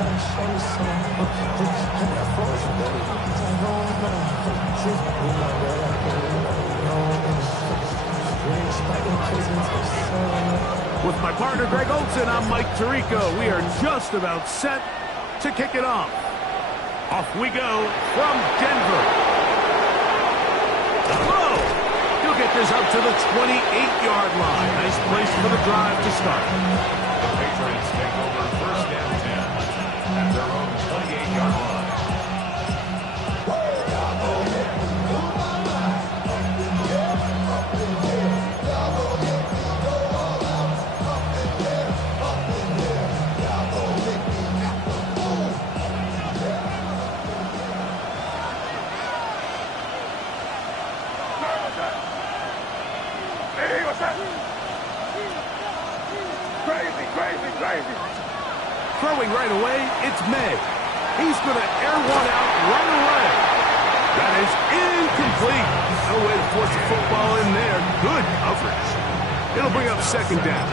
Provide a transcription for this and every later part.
With my partner Greg Olson, I'm Mike Tirico. We are just about set to kick it off. Off we go from Denver. Whoa! He'll get this up to the 28-yard line. Nice place for the drive to start. The Patriots take over first and 10 at their own 28-yard line. Throwing right away, it's May. He's going to air one out right away. That is incomplete. No way to force the football in there. Good coverage. It'll bring up second down.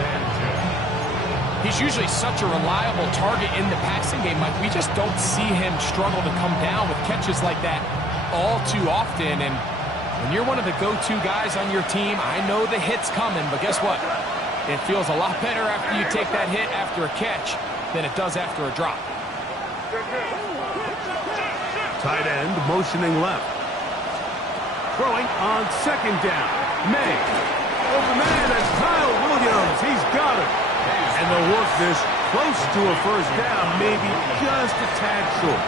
He's usually such a reliable target in the passing game, Mike. We just don't see him struggle to come down with catches like that all too often. And when you're one of the go-to guys on your team, I know the hit's coming, but guess what? It feels a lot better after you take that hit after a catch than it does after a drop. Tight end motioning left. Throwing on second down. May. Open man, that's Kyle Williams. He's got it. And they'll work this close to a first down, maybe just a tad short.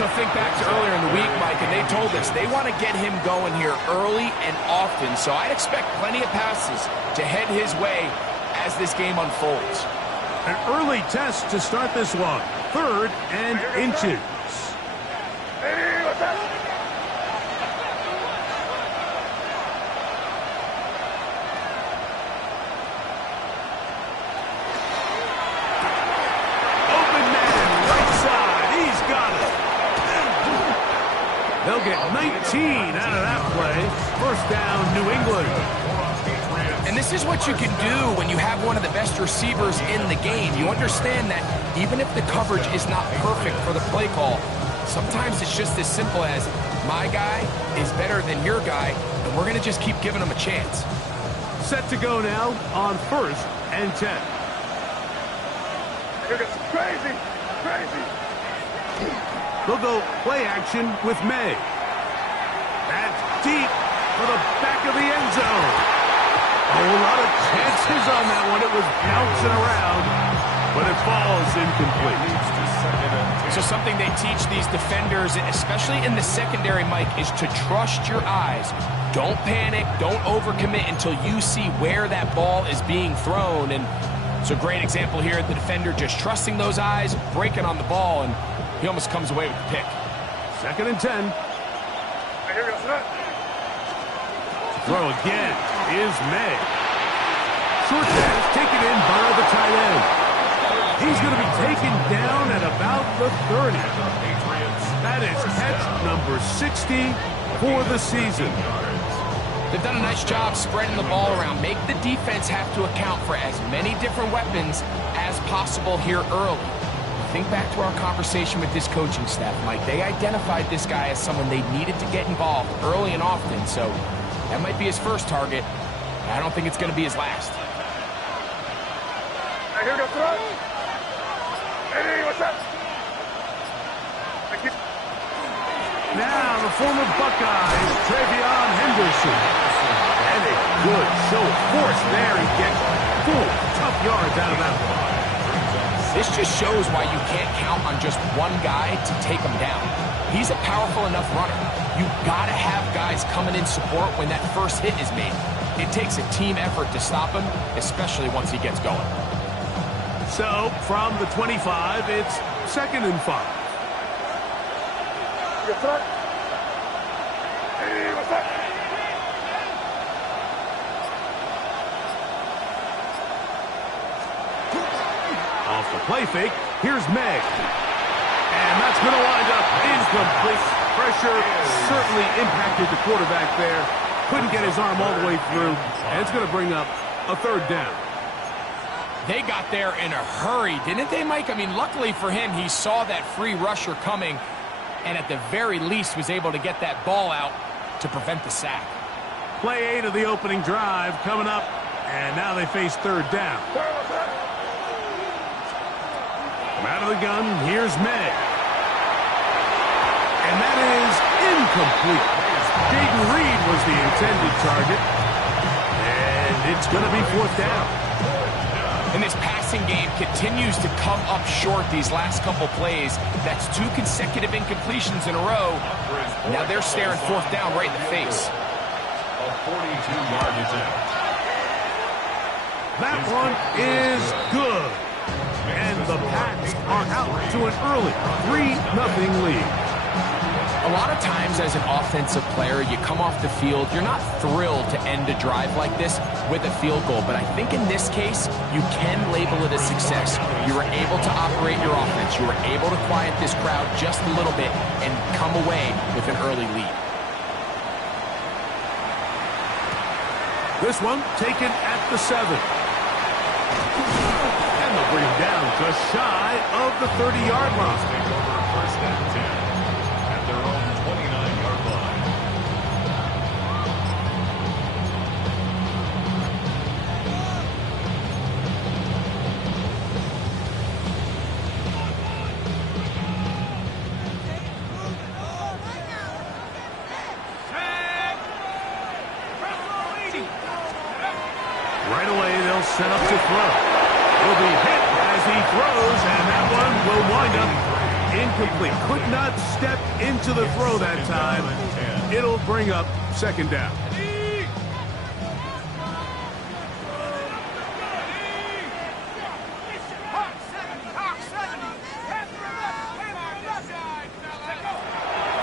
So think back to earlier in the week, Mike, and they told us they want to get him going here early and often. So I'd expect plenty of passes to head his way as this game unfolds. An early test to start this one. 3rd and inches. Open man, right side. He's got it. They'll get 19 out of that play. First down, New England. And this is what you can do when you have one of the best receivers in the game. You understand that even if the coverage is not perfect for the play call, sometimes it's just as simple as my guy is better than your guy, and we're going to just keep giving him a chance. Set to go now on 1st and 10. Crazy. They'll go play action with May. That's deep for the back of the end zone. A whole lot of chances on that one. It was bouncing around, but it falls incomplete. So something they teach these defenders, especially in the secondary, Mike, is to trust your eyes. Don't panic. Don't overcommit until you see where that ball is being thrown. And it's a great example here. The defender just trusting those eyes, breaking on the ball, and he almost comes away with the pick. 2nd and 10. Throw again is May. Short pass taken in by the tight end. He's going to be taken down at about the 30. That is catch number 60 for the season. They've done a nice job spreading the ball around. Make the defense have to account for as many different weapons as possible here early. Think back to our conversation with this coaching staff, Mike. They identified this guy as someone they needed to get involved early and often, so that might be his first target. I don't think it's going to be his last. Here goes throw. Hey, what's up? Now the former Buckeyes, Travion Henderson. And a good show of force there. He gets 4 tough yards out of that one. This just shows why you can't count on just one guy to take him down. He's a powerful enough runner. You've got to have guys coming in support when that first hit is made. It takes a team effort to stop him, especially once he gets going. So, from the 25, it's 2nd and 5. Hey, what's up? Off the play fake, here's Meg. And that's going to wind up incomplete. Pressure certainly impacted the quarterback there. Couldn't get his arm all the way through, and it's going to bring up a 3rd down. They got there in a hurry, didn't they, Mike? I mean, luckily for him, he saw that free rusher coming and at the very least was able to get that ball out to prevent the sack. Play 8 of the opening drive coming up, and now they face third down. From out of the gun, here's May. And that is incomplete. Jaden Reed was the intended target, and it's going to be fourth down. And this passing game continues to come up short these last couple plays. That's 2 consecutive incompletions in a row. Now they're staring fourth down right in the face. A 42-yard attempt. That one is good. And the Pats are out to an early 3-0 lead. A lot of times as an offensive player, you come off the field, you're not thrilled to end a drive like this with a field goal. But I think in this case, you can label it a success. You were able to operate your offense. You were able to quiet this crowd just a little bit and come away with an early lead. This one taken at the 7. And they'll bring him down just shy of the 30-yard line. Take over first and 10 at their own 29-yard line. Right away, they'll set up to throw. Will be hit as he throws, and that one will wind up incomplete. Could not step into the throw that time. It'll bring up second down.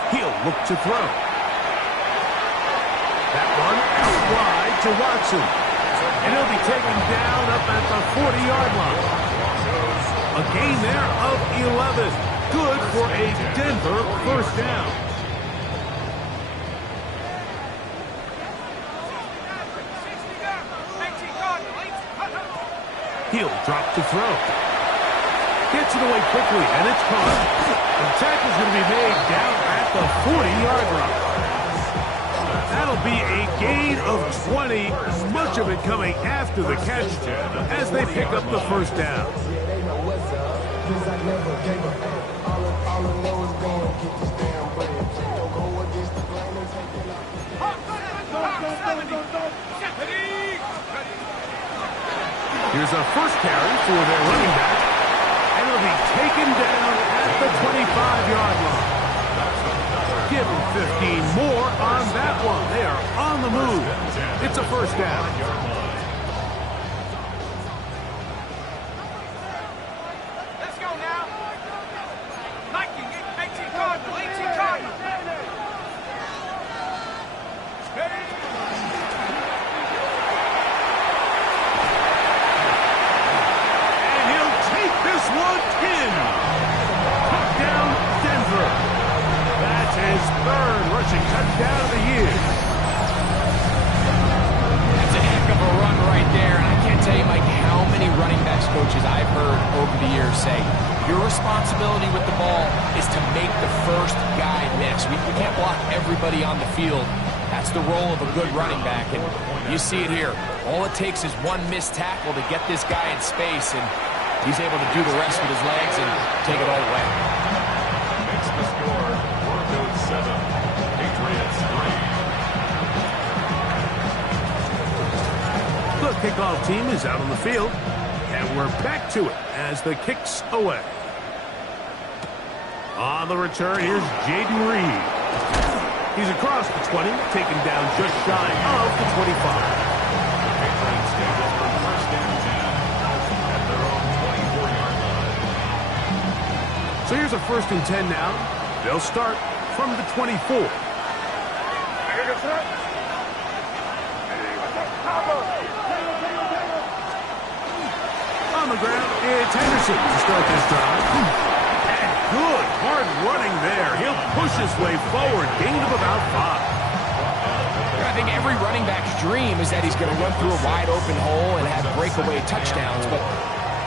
He'll look to throw. That one out wide to Watson. And he'll be taken down up at the 40-yard line. A gain there of 11. Good for a Denver first down. He'll drop to throw. Gets it away quickly, and it's caught. The tackle's going to be made down at the 40-yard line. That'll be a gain of 20, much of it coming after the catch as they pick up the first down. Here's a first carry for their running back, and it'll be taken down at the 25-yard line. Give them 15 more on that one. They are on the move. It's a first down. Let's go now. 18 Cardinal, 18 Cardinal. And he'll take this one in. Touchdown, Denver. That's his third rushing touchdown of the year. That's a heck of a run right there, and I can't tell you, Mike, how many running backs coaches I've heard over the years say, your responsibility with the ball is to make the first guy miss. We can't block everybody on the field. That's the role of a good running back, and you see it here. All it takes is one missed tackle to get this guy in space, and he's able to do the rest with his legs and take it all away. Makes the score. Broncos 7, Patriots 3. The kickoff team is out on the field, and we're back to it as the kick's away. On the return, here's Jaden Reed. He's across the 20, taken down just shy of the 25. Patriots take over first and 10 at their own 24-yard line. So here's a first and 10 now. They'll start from the 24. On the ground, it's Henderson to start this drive. And good, hard running there. He'll push his way forward, gain of about 5. Yeah, I think every running back's dream is that he's going to run through a wide open hole and have breakaway touchdowns, but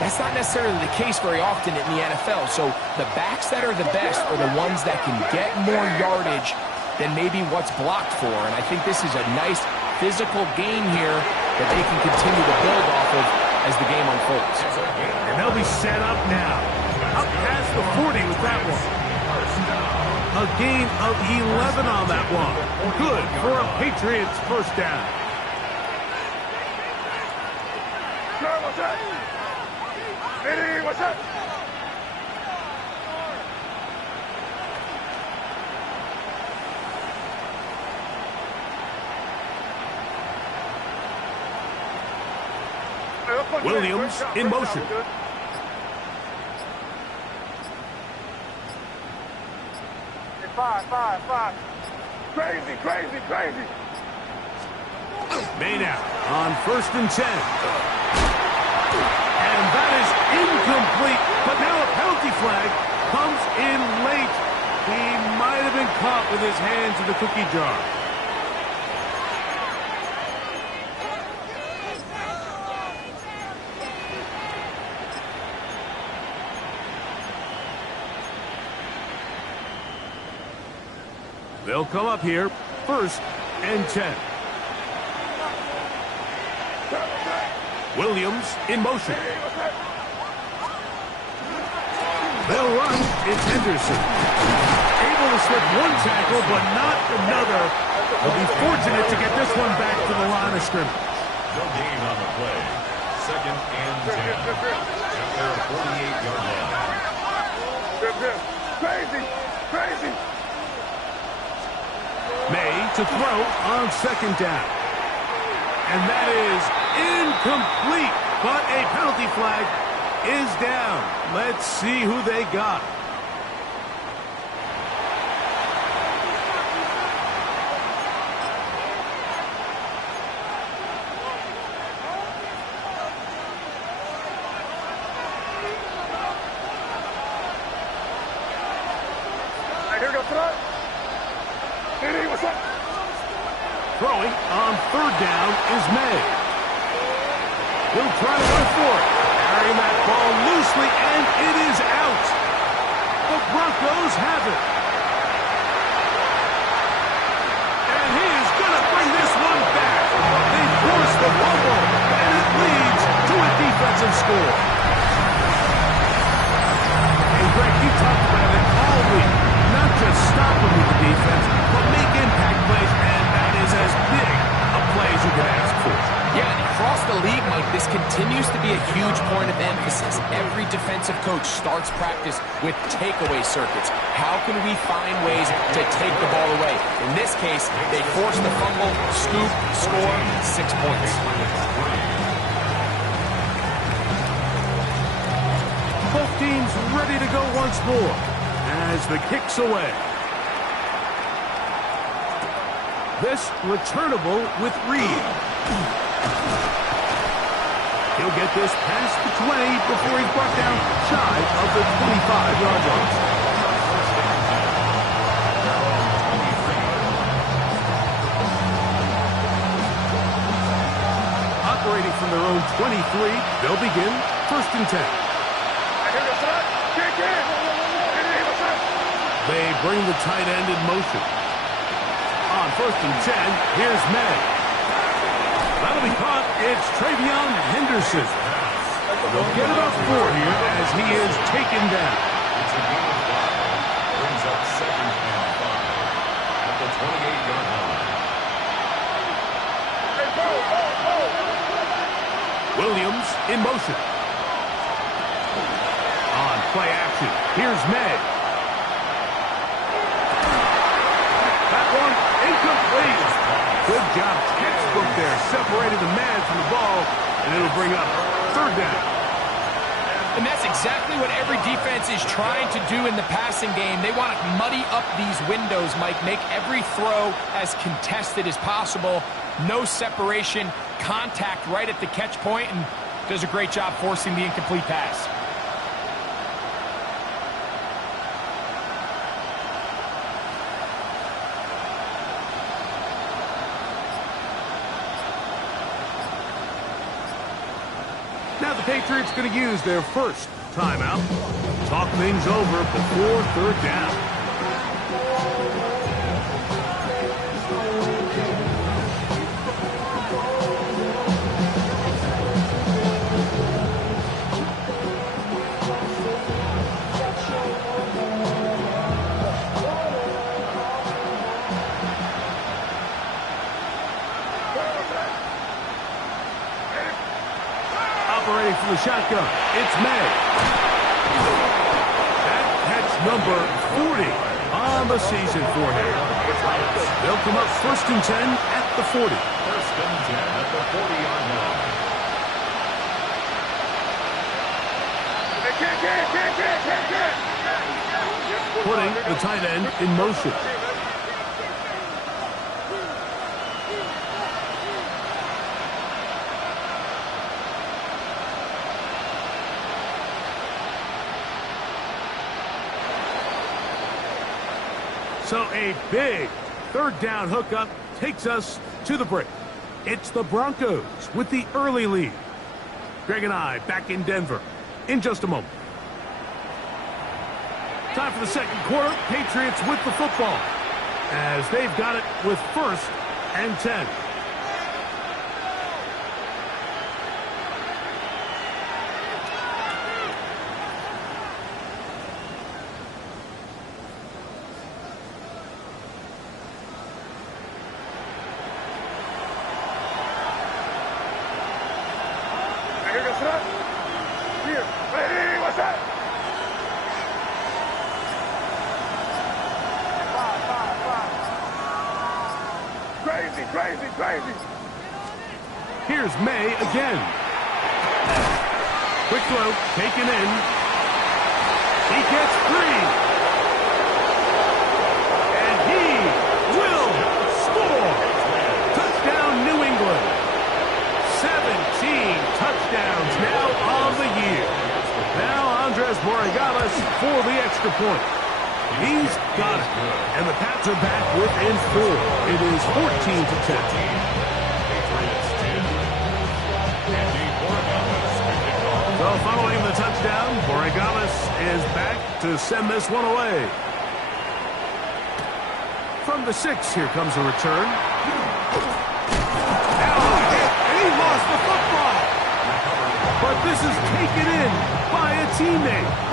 that's not necessarily the case very often in the NFL. So the backs that are the best are the ones that can get more yardage than maybe what's blocked for. And I think this is a nice physical gain here that they can continue to build off of as the game unfolds. And they'll be set up now. Up past the 40 with that one. A gain of 11 on that one. Good for a Patriots first down. What's that? Eddie, what's that? Williams in motion. Five. Crazy. May now on 1st and 10. And that is incomplete. But now a penalty flag comes in late. He might have been caught with his hands in the cookie jar. They'll come up here, 1st and 10. Williams in motion. They'll run. It's Henderson. Able to slip one tackle, but not another. They'll be fortunate to get this one back to the line of scrimmage. No gain on the play. 2nd and 10. At their 48-yard line. Crazy. May to throw on 2nd down. And that is incomplete, but a penalty flag is down. Let's see who they got. Here goes front. Eddie, what's up? Throwing on 3rd down is May. He'll try to go for it. Carrying that ball loosely, and it is out. The Broncos have it. And he is going to bring this one back. They force the fumble, and it leads to a defensive score. Hey, Greg, you talked about it all week. Not just stop him with the defense, but make impact plays, and that is as big a play as you can ask for. Yeah, and across the league, Mike, this continues to be a huge point of emphasis. Every defensive coach starts practice with takeaway circuits. How can we find ways to take the ball away? In this case, they force the fumble, scoop, score, 6 points. Both teams ready to go once more as the kick's away. This returnable with Reed. He'll get this past the 20 before he's brought down shy of the 25-yard line. Operating from their own 23, they'll begin 1st and 10. They bring the tight end in motion. On 1st and 10, here's May. That'll be caught. It's Travion Henderson. They'll get it up 4 here as he is taken down. It's a gain of 5. Brings up 2nd and 5 at the 28-yard line. Williams in motion. On play action, here's May. That one incomplete. Good job, textbook there. Separated the man from the ball, and it'll bring up 3rd down. And that's exactly what every defense is trying to do in the passing game. They want to muddy up these windows, Mike, make every throw as contested as possible. No separation, contact right at the catch point, and does a great job forcing the incomplete pass. Now the Patriots going to use their first timeout. Talk things over before third down. Operating from the shotgun, it's May. That catch number 40 on the season for him. They'll come up 1st and 10 at the 40. 1st and 10 at the 40-yard line. Putting the tight end in motion. So a big third down hookup takes us to the break. It's the Broncos with the early lead. Greg and I back in Denver in just a moment. Time for the second quarter. Patriots with the football as they've got it with 1st and 10. Crazy. Here's May again. Quick throw, taken in. He gets free. And he will score. Touchdown, New England. 17 touchdowns now on the year. Now Andres Borregales for the extra point. He's got it. And the Pats are back within 4. It is 14-10. So following the touchdown, Borregales is back to send this one away. From the 6, here comes a return. Now a hit, and he lost the football. But this is taken in by a teammate.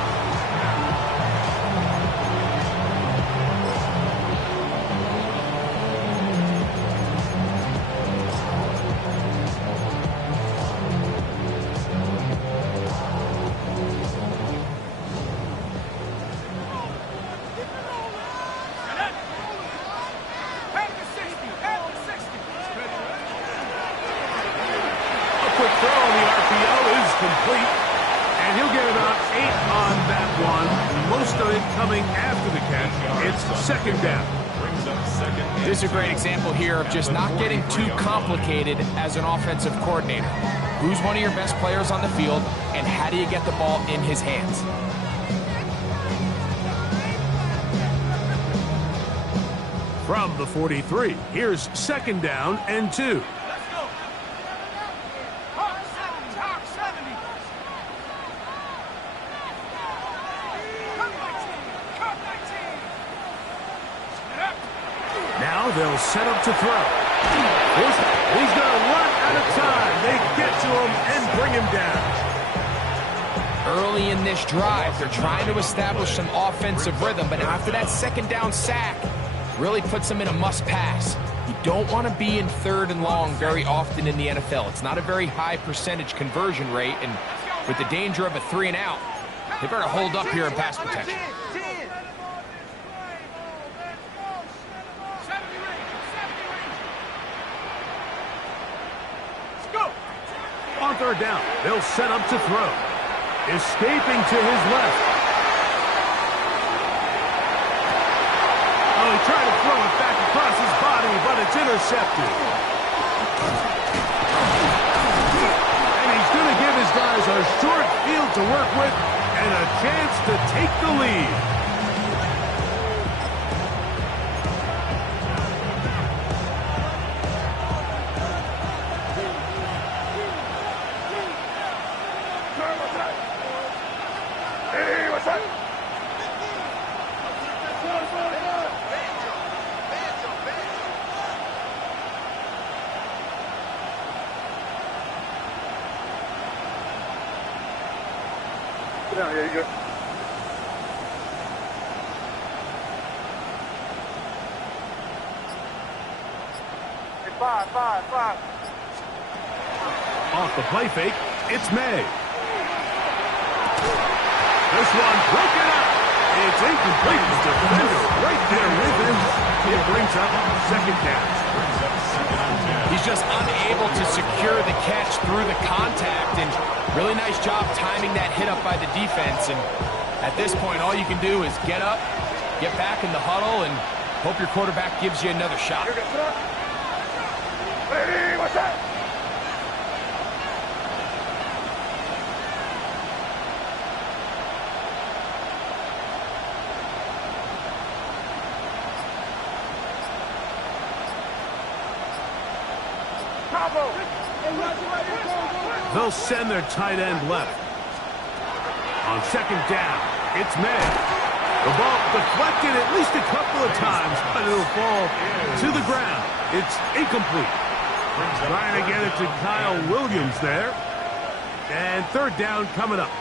Complete, and he'll get about 8 on that one. Most of it coming after the catch. It's 2nd down. This is a great example here of just not getting too complicated as an offensive coordinator. Who's one of your best players on the field, and how do you get the ball in his hands? From the 43, here's 2nd down and 2. Now they'll set up to throw. He's going to run out of time. They get to him and bring him down. Early in this drive, they're trying to establish some offensive rhythm, but after that 2nd down sack, really puts them in a must-pass. You don't want to be in 3rd and long very often in the NFL. It's not a very high percentage conversion rate, and with the danger of a 3-and-out, they better hold up here in pass protection. On 3rd down, they'll set up to throw. Escaping to his left. Oh, he tried to throw it back across his body, but it's intercepted. And he's going to give his guys a short field to work with and a chance to take the lead. Sit down. Yeah, you good. Hey, five. Off the play fake, it's May. This one broken up. It's incomplete. The defender right there with him. It brings up second down. He's just unable to secure the catch through the contact, and really nice job timing that hit up by the defense. And at this point, all you can do is get up, get back in the huddle, and hope your quarterback gives you another shot. Hey, what's that? They'll send their tight end left. On second down, it's May. The ball deflected at least a couple of times, but it'll fall to the ground. It's incomplete. Trying to get it to Kyle Williams there. And third down coming up.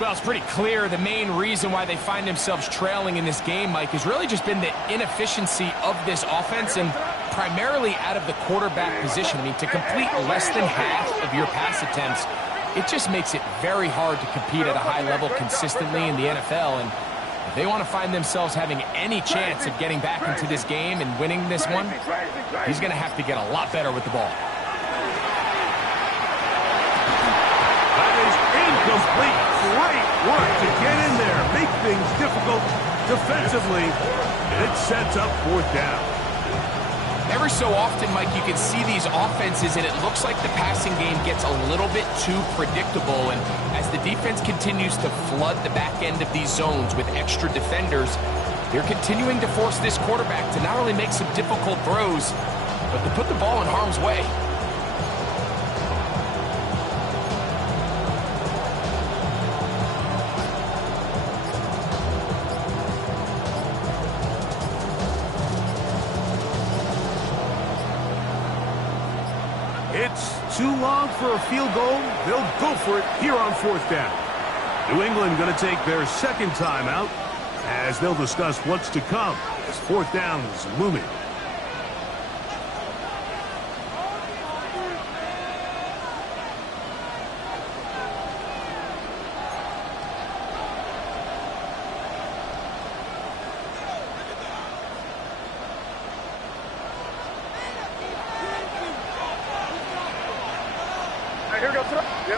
Well, it's pretty clear the main reason why they find themselves trailing in this game, Mike, has really just been the inefficiency of this offense and primarily out of the quarterback position. I mean, to complete less than half of your pass attempts, it just makes it very hard to compete at a high level consistently in the NFL. And if they want to find themselves having any chance of getting back into this game and winning this one, he's going to have to get a lot better with the ball. That is incomplete. Great work to get in there, make things difficult defensively. It sets up fourth down. Every so often, Mike, you can see these offenses, and it looks like the passing game gets a little bit too predictable. And as the defense continues to flood the back end of these zones with extra defenders, they're continuing to force this quarterback to not only make some difficult throws, but to put the ball in harm's way. It's too long for a field goal. They'll go for it here on fourth down. New England going to take their second timeout as they'll discuss what's to come as fourth down is looming.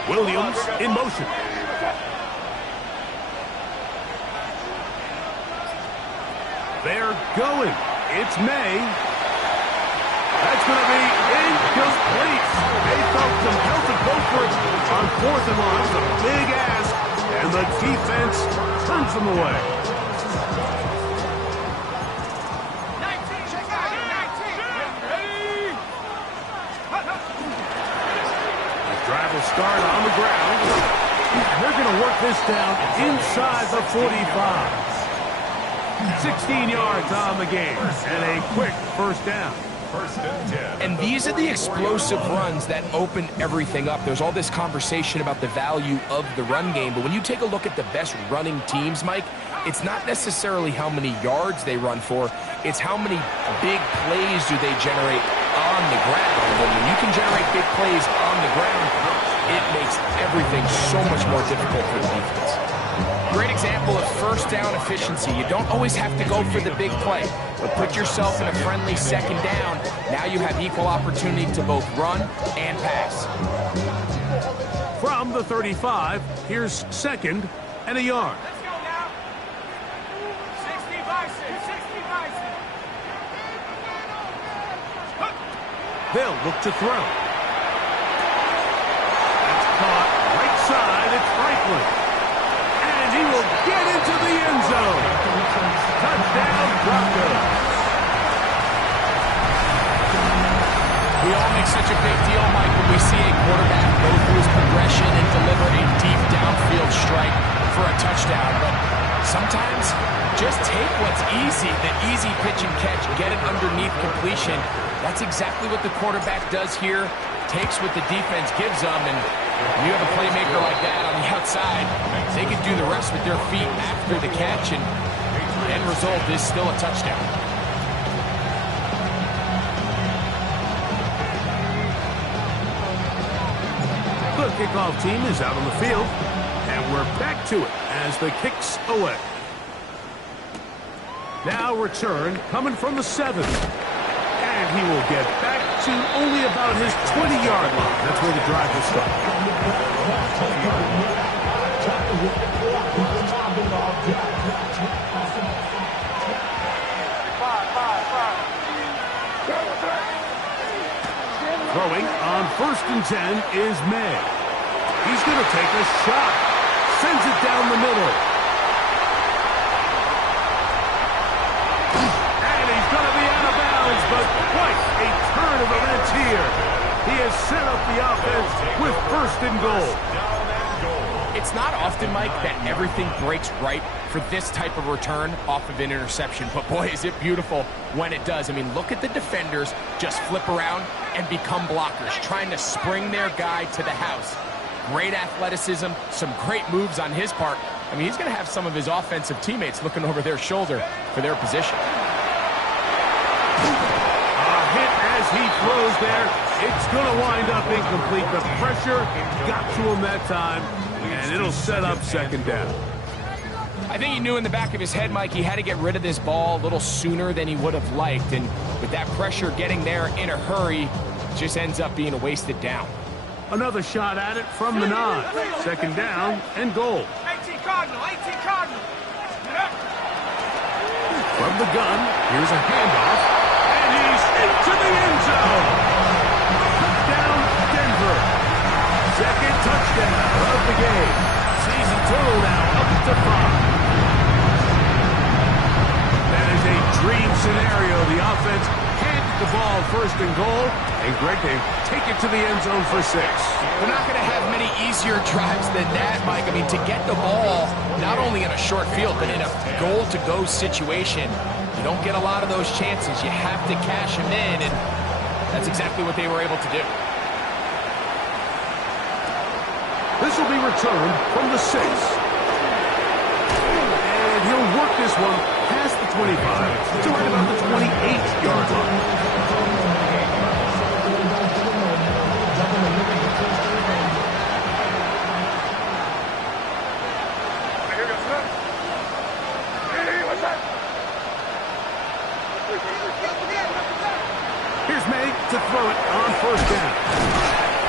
Williams in motion. They're going. It's May. That's going to be incomplete. They felt compelled to go for it on fourth and long. It's a big ask, and the defense turns them away. 19, check out 19. Ready? Drive will start on the ground. They're going to work this down inside the 45. 16 yards on the game and a quick first down. First and 10. And these are the explosive runs that open everything up. There's all this conversation about the value of the run game, but when you take a look at the best running teams, Mike, it's not necessarily how many yards they run for, it's how many big plays do they generate on the ground. And when you can generate big plays on the ground, it makes everything so much more difficult for the defense. Great example of first down efficiency. You don't always have to go for the big play, but put yourself in a friendly second down. Now you have equal opportunity to both run and pass. From the 35, here's second and a yard. Let's go now. 60 Bison, 60 Bison. They'll look to throw. That's caught right side. It's Franklin. And he will get into the end zone. Touchdown, Broncos. We all make such a big deal, Mike, when we see a quarterback go through his progression and deliver a deep downfield strike for a touchdown. But sometimes just take what's easy, the easy pitch and catch, get it underneath completion. That's exactly what the quarterback does here. Takes what the defense gives them, and When you have a playmaker like that on the outside, they can do the rest with their feet after the catch, and the end result is still a touchdown. The kickoff team is out on the field, and we're back to it as the kick's away. Now return coming from the 7. And he will get back to only about his 20-yard line. That's where the drive will start. Throwing on 1st and 10 is May. He's going to take a shot. Sends it down the middle. And he's going to be out of bounds, but quite a turn of events here. He has set up the offense with 1st and goal. It's not often, Mike, that everything breaks right for this type of return off of an interception. But boy, is it beautiful when it does. I mean, look at the defenders just flip around and become blockers, trying to spring their guy to the house. Great athleticism, some great moves on his part. I mean, he's going to have some of his offensive teammates looking over their shoulder for their position. A hit as he throws there. It's going to wind up incomplete. The pressure got to him that time, and it'll set up 2nd down. I think he knew in the back of his head, Mike, he had to get rid of this ball a little sooner than he would have liked. And with that pressure getting there in a hurry, it just ends up being a wasted down. Another shot at it from the 9. 2nd down and goal. 18 Cardinal, 18 Cardinal. From the gun, here's a handoff, and he's into the end zone. Touchdown, Denver. 2nd touchdown of the game. Season total now up to 5. That is a dream scenario. The offense handed the ball 1st and goal, and Greg, they take it to the end zone for 6. They're not going to have many easier drives than that, Mike. I mean, to get the ball not only in a short field, but in a goal-to-go situation, you don't get a lot of those chances. You have to cash them in, and that's exactly what they were able to do. This will be returned from the 6. And he'll work this one past the 25 to right about the 28-yard line. Here's May to throw it on 1st down.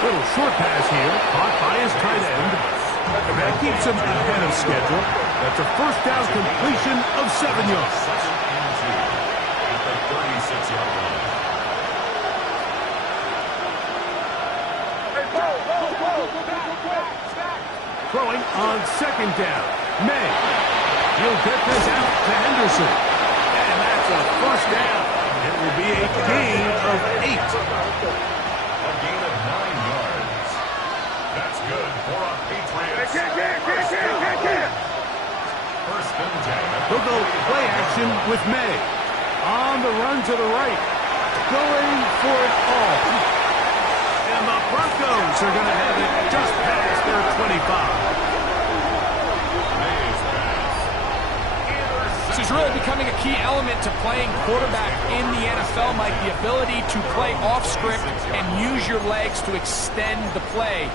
Little short pass here, caught by his tight end. And that keeps him ahead of schedule. That's a 1st down completion of 7 yards. Throwing on 2nd down. May. He'll get this out to Henderson. And that's a 1st down. It will be a gain of 8. A gain of 9 yards. That's good for a Patriots. 1st and 10. He'll go play action with May. On the run to the right. Going for it all. And the Broncos are going to have it just past their 25. This is really becoming a key element to playing quarterback in the NFL, Mike, the ability to play off script and use your legs to extend the play.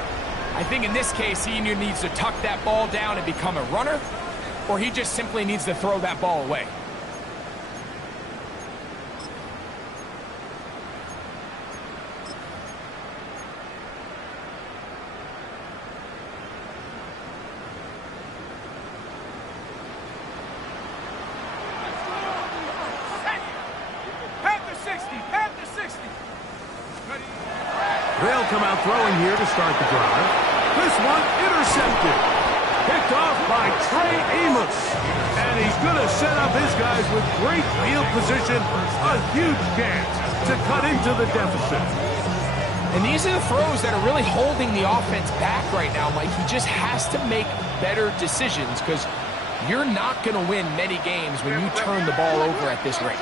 I think in this case, he either needs to tuck that ball down and become a runner, or he just simply needs to throw that ball away. They'll come out throwing here to start the drive. This one intercepted. Picked off by Trey Amos. And he's going to set up his guys with great field position. A huge chance to cut into the deficit. And these are the throws that are really holding the offense back right now, Mike. He just has to make better decisions because you're not going to win many games when you turn the ball over at this rate.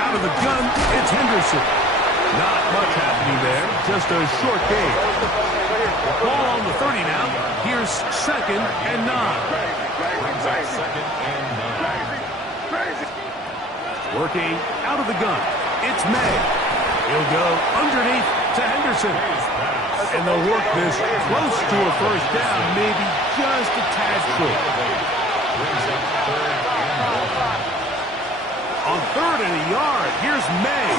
Out of the gun, it's Henderson. Not much happening there, just a short game. Ball on the 30 now. Here's 2nd and 9. Brings up 2nd and 9. Working out of the gun. It's May. He'll go underneath to Henderson. And they'll work this close to a first down, maybe just a tad short. Brings up 3rd and 1. On 3rd and a yard, here's May.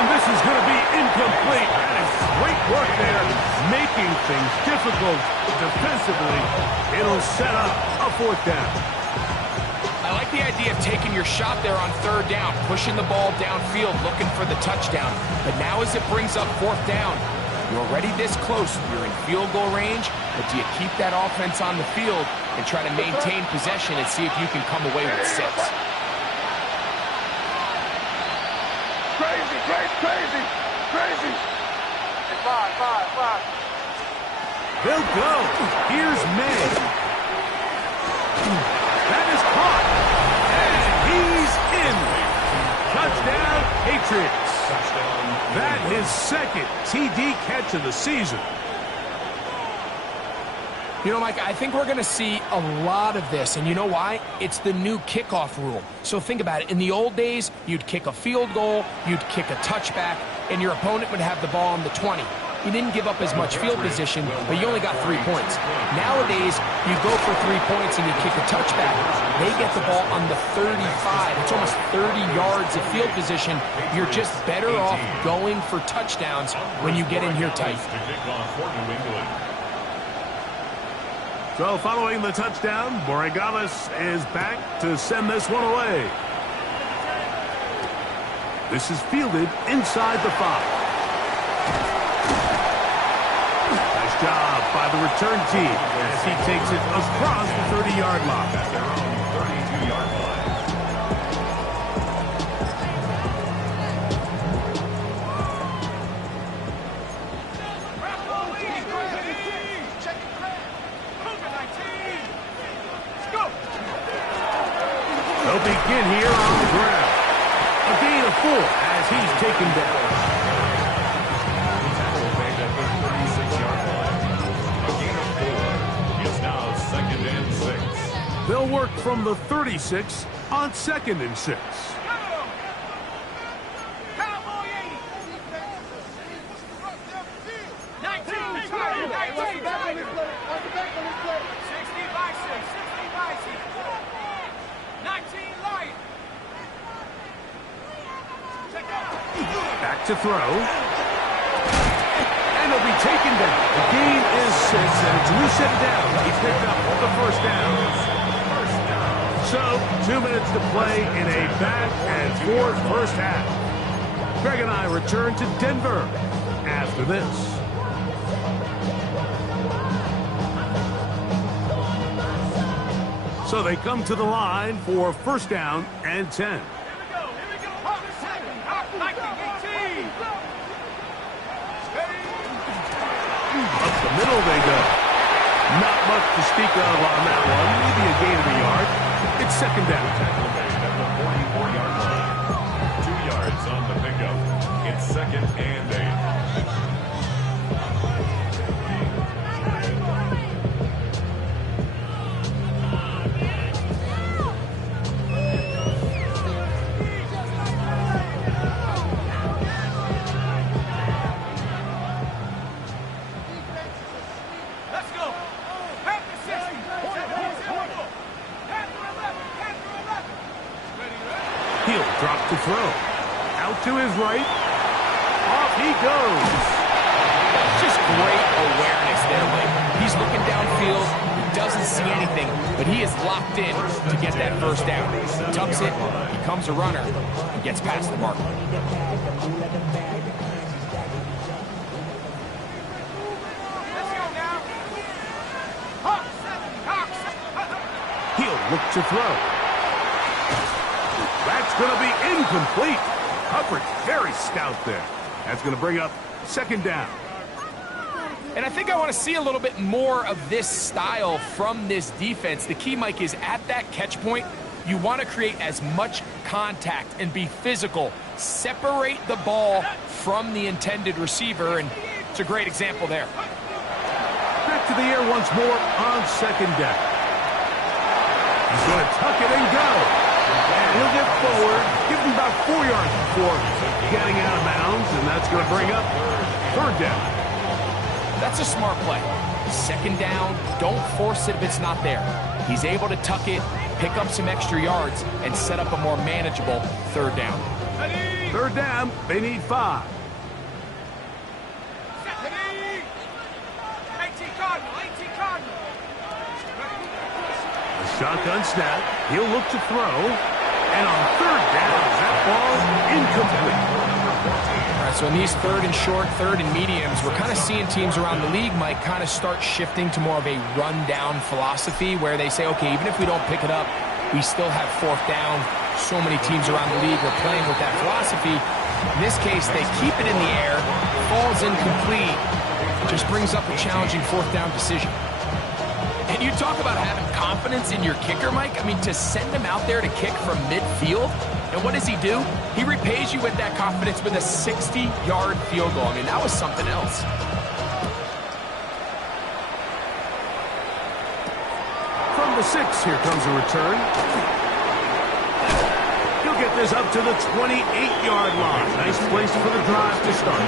And this is going to be incomplete. That is great work there, making things difficult defensively. It'll set up a 4th down. I like the idea of taking your shot there on 3rd down, pushing the ball downfield, looking for the touchdown. But now as it brings up 4th down, you're already this close. You're in field goal range, but do you keep that offense on the field and try to maintain possession and see if you can come away with 6? Crazy. 5. They'll go. Here's May. That is caught. And he's in. Touchdown, Patriots. That is 2nd TD catch of the season. You know, Mike, I think we're going to see a lot of this, and you know why? It's the new kickoff rule. So think about it. In the old days, you'd kick a field goal, you'd kick a touchback, and your opponent would have the ball on the 20. You didn't give up as much field position, but you only got 3 points. Nowadays, you go for 3 points and you kick a touchback. They get the ball on the 35. It's almost 30 yards of field position. You're just better off going for touchdowns when you get in here tight. So following the touchdown, Borregales is back to send this one away. This is fielded inside the 5. Nice job by the return team as he takes it across the 30-yard line. At their own 32-yard line. They'll begin here on the ground. A gain of 4 as he's taken down. Tackle made at the 36-yard line. A gain of 4. It's now 2nd and 6. They'll work from the 36 on 2nd and 6. Back to throw. And he'll be taken down. The gain is 6, and it's loose and down. He picked up the first down. So, 2 minutes to play in a back-and-forth first half. Greg and I return to Denver after this. So they come to the line for 1st down and 10. Up the middle they go. Not much to speak of on that one. Maybe a gain of a yard. It's 2nd down. Tackle made at the 44-yard line. 2 yards on the pickup. It's 2nd and 8. He'll drop to throw. Out to his right. Off he goes. Just great awareness there, Mike. He's looking downfield. He doesn't see anything, but he is locked in to get that first down. He tucks it, becomes a runner, and gets past the mark. He'll look to throw. That's going to be incomplete. Coverage very stout there. That's going to bring up 2nd down. And I think I want to see a little bit more of this style from this defense. The key, Mike, is at that catch point, You want to create as much contact and be physical. Separate the ball from the intended receiver, and it's a great example there. Back to the air once more on second down. He's going to tuck it and go. And he'll get forward, give him about 4 yards before getting out of bounds, and that's going to bring up third down. That's a smart play. Second down, don't force it if it's not there. He's able to tuck it, pick up some extra yards, and set up a more manageable third down. Third down, they need 5. A shotgun snap. He'll look to throw. And on third down, that ball incomplete. All right, so in these third and short, third and mediums, we're kind of seeing teams around the league, Mike, kind of start shifting to more of a run-down philosophy where they say, okay, even if we don't pick it up, we still have fourth down. So many teams around the league are playing with that philosophy. In this case, they keep it in the air, falls incomplete, just brings up a challenging fourth down decision. And you talk about having confidence in your kicker, Mike. I mean, to send him out there to kick from midfield, and what does he do? He repays you with that confidence with a 60-yard field goal. I mean, that was something else. From the 6, here comes a return. He'll get this up to the 28-yard line. Nice place for the drive to start.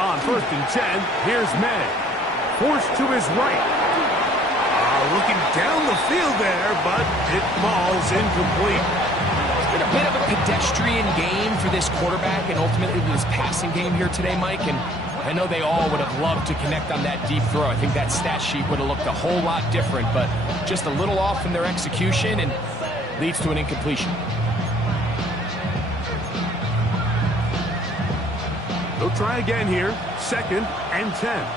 On first and 10, here's May. Forced to his right. Looking down the field there, but it falls incomplete. It's been a bit of a pedestrian game for this quarterback and ultimately this passing game here today, Mike. And I know they all would have loved to connect on that deep throw. I think that stat sheet would have looked a whole lot different, but just a little off in their execution and leads to an incompletion. They'll try again here. Second and 10.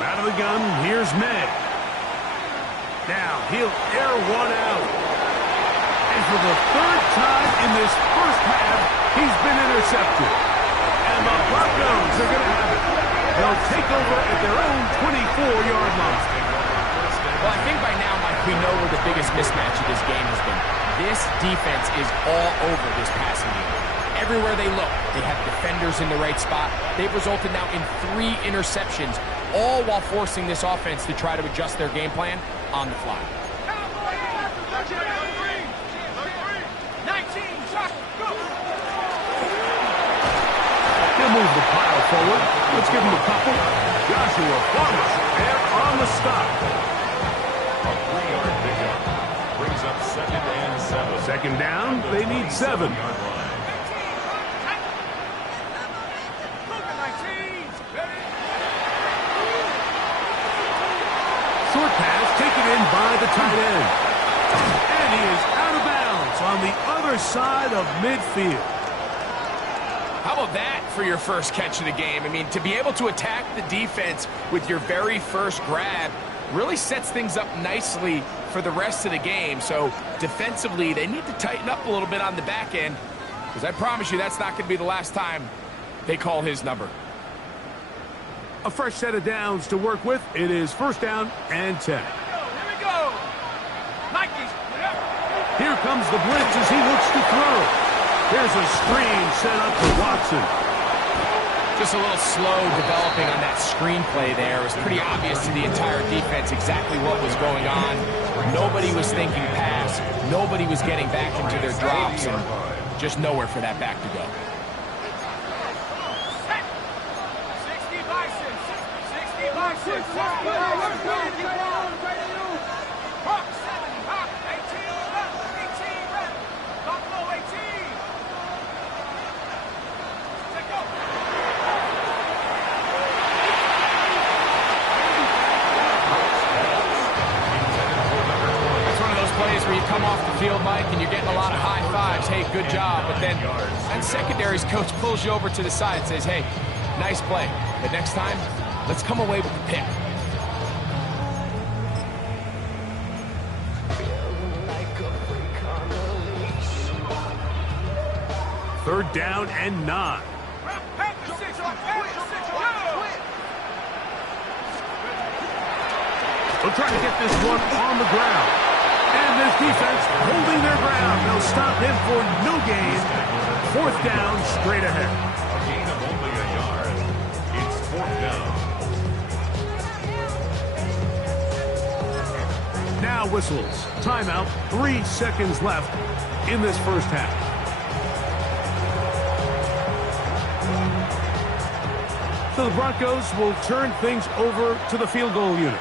Out of the gun, here's May. Now he'll air one out. And for the third time in this first half, he's been intercepted. And the Broncos are going to have it. They'll take over at their own 24-yard line. Well, I think by now, Mike, we know where the biggest mismatch of this game has been. This defense is all over this passing game. Everywhere they look, they have defenders in the right spot. They've resulted now in 3 interceptions, all while forcing this offense to try to adjust their game plan on the fly. He'll move the pile forward. Let's give him a couple. Joshua Farmer there on the stop. A 3-yard pickup brings up second and 7. Second down, they need 7. Short pass taken in by the tight end. And he is out of bounds on the other side of midfield. How about that for your first catch of the game? I mean, to be able to attack the defense with your very first grab really sets things up nicely for the rest of the game. So defensively, they need to tighten up a little bit on the back end, because I promise you that's not going to be the last time they call his number. A fresh set of downs to work with. It is first down and 10. Here we go. Nike's. Here comes the blitz as he looks to throw. Here's a screen set up for Watson. Just a little slow developing on that screenplay there. It was pretty obvious to the entire defense exactly what was going on. Nobody was thinking pass. Nobody was getting back into their drops, and just nowhere for that back to go. 60 bison. 60 bison. Hawk 7. Hawk 18 left. 18 left. Buffalo 18. Take over. off the field, Mike, and you're getting a lot of high fives. Hey, good job. But then that secondary's coach pulls you over to the side and says, hey, nice play. But next time, let's come away with the pick. Third down and 9. They'll try to get this one on the ground. And this defense holding their ground. They'll stop him for no gain. Fourth down, straight ahead. A gain of only a yard. It's fourth down. Now whistles. Timeout. 3 seconds left in this first half. So the Broncos will turn things over to the field goal unit.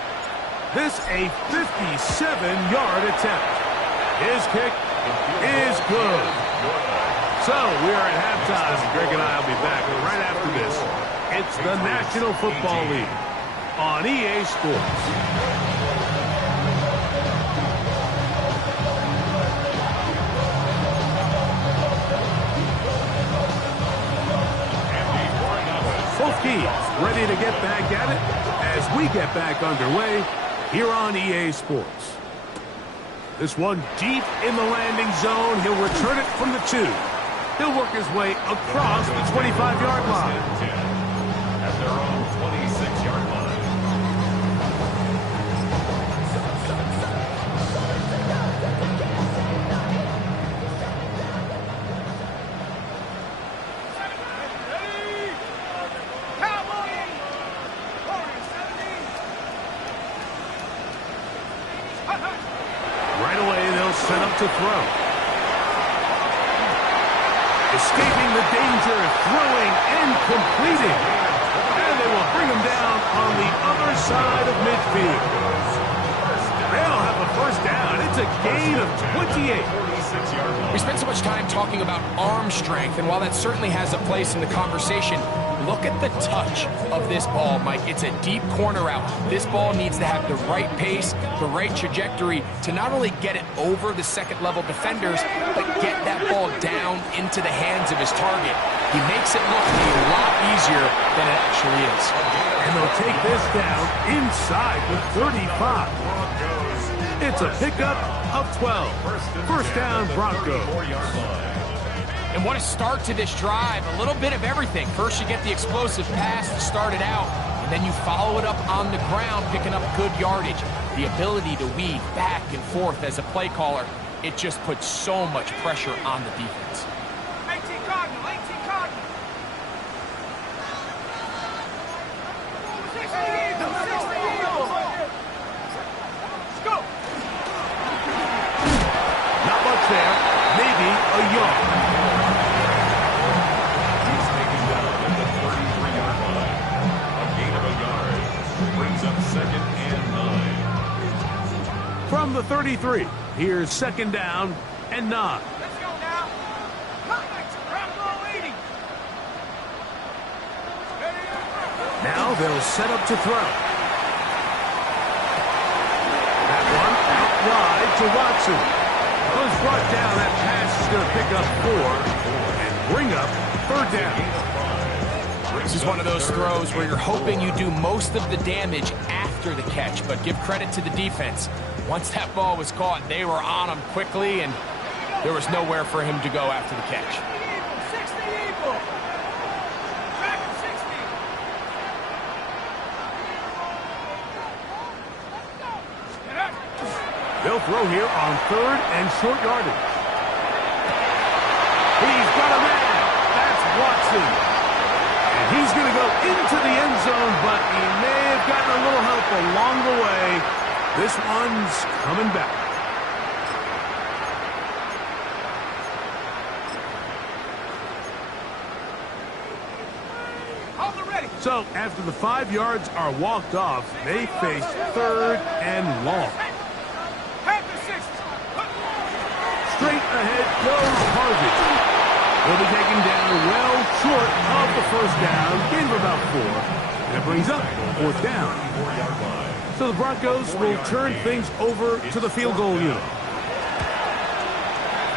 This a 57-yard attempt. His kick is good. So we are at halftime. Greg and I will be back right after this. It's the National Football League on EA Sports. Both teams ready to get back at it as we get back underway here on EA Sports. This one deep in the landing zone. He'll return it from the 2. He'll work his way across the 25-yard line. At their own 26-yard line. Right away, they'll set up to throw. Escaping the danger, throwing and completing. And they will bring him down on the other side of midfield. They'll have a first down. It's a gain of 28. We spent so much time talking about arm strength, and while that certainly has a place in the conversation, look at the touch of this ball, Mike. It's a deep corner route. This ball needs to have the right pace, the right trajectory to not only get it over the second-level defenders, but get that ball down into the hands of his target. He makes it look a lot easier than it actually is. And they'll take this down inside the 35. It's a pickup of 12. First down, Broncos. And what a start to this drive. A little bit of everything. First, you get the explosive pass to start it out, and then you follow it up on the ground, picking up good yardage. The ability to weave back and forth as a play caller, it just puts so much pressure on the defense. 18 Cardinal, 18 Cardinal. 60 Eagle, 60 Eagle. Let's go. Not much there. Maybe a yard. He's taken down at the 33-yard line. A gain of a yard. Brings up second and 9. From the 33, here's second down and 9. Let's go now. Perfect. Bravo 80. Now they'll set up to throw. That one out wide to Watson. Was brought down. That pass is going to pick up 4 and bring up third down. This is one of those throws where you're hoping you do most of the damage after the catch, but give credit to the defense. Once that ball was caught, they were on him quickly, and there was nowhere for him to go after the catch. 60 Eagle. Back at 60. They'll throw here on third and short yardage. He's got a man. That's Watson. And he's going to go into the end zone, but he may have gotten a little help along the way. This one's coming back. Hold it ready. So after the 5 yards are walked off, they face third and long. Straight ahead goes Harvey. He'll be taken down well short of the first down. Gain of about 4. And it brings up fourth down. So the Broncos will turn things over to the field goal unit.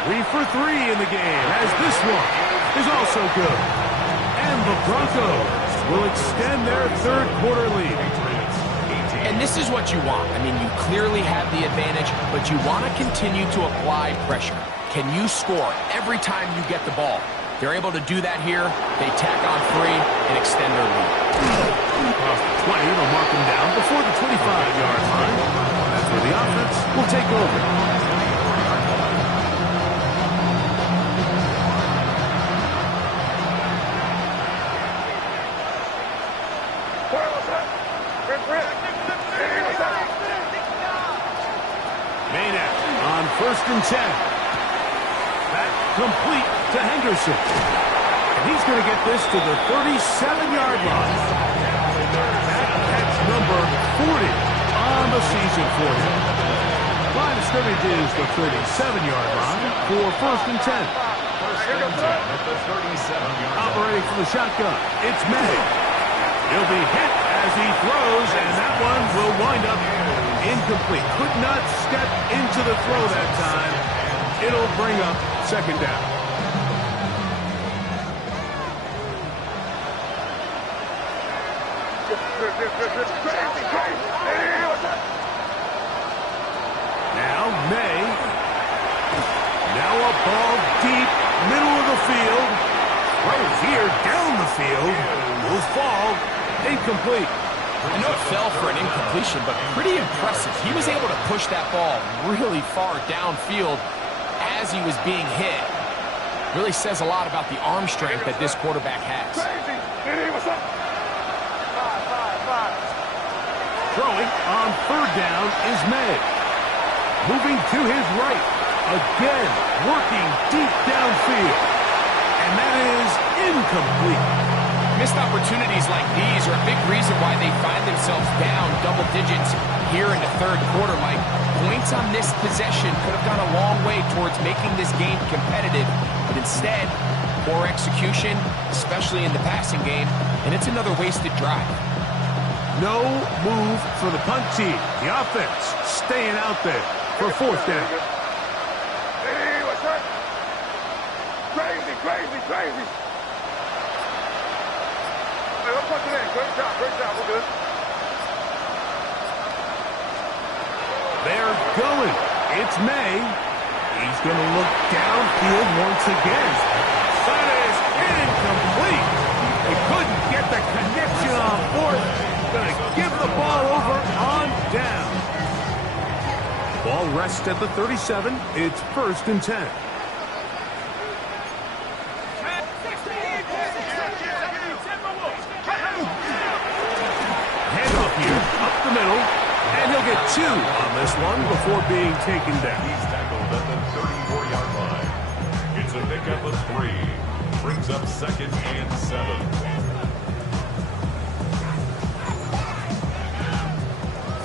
3 for 3 in the game, as this one is also good. And the Broncos will extend their third quarter lead. And this is what you want. I mean, you clearly have the advantage, but you want to continue to apply pressure. Can you score every time you get the ball? They're able to do that here. They tack on 3 and extend their lead. Across the 20, they'll mark them down before the 25-yard line. That's where the offense will take over. Maynard on 1st and 10. Back complete to Henderson. And he's going to get this to the 37-yard line. That's number 40 on the season for him. Line of scrimmage is the 37-yard line for 1st and 10. At the 37-yard line. Operating from the shotgun, it's May. He'll be hit as he throws, and that one will wind up incomplete. Could not step into the throw that time. It'll bring up 2nd down. Now May. Now a ball deep, middle of the field. Throws here, down the field. Will fall, incomplete. I know it fell for an incompletion, but pretty impressive. He was able to push that ball really far downfield as he was being hit. Really says a lot about the arm strength that this quarterback has. Throwing on 3rd down is May. Moving to his right. Again, working deep downfield. And that is incomplete. Missed opportunities like these are a big reason why they find themselves down double digits here in the 3rd quarter, Mike. Points on this possession could have gone a long way towards making this game competitive, but instead, poor execution, especially in the passing game, and it's another wasted drive. No move for the punt team. The offense staying out there for 4th down. Crazy. Hey, let's punch it in. Great job. We're good. They're going. It's May. He's going to look downfield once again. That is incomplete. They couldn't get the connection on 4th. Going to give the ball over on down. Ball rests at the 37. It's 1st and 10. Handoff here, up the middle, and he'll get 2 on this one before being taken down. He's tackled at the 34-yard line. It's a pickup of 3. Brings up 2nd and 7.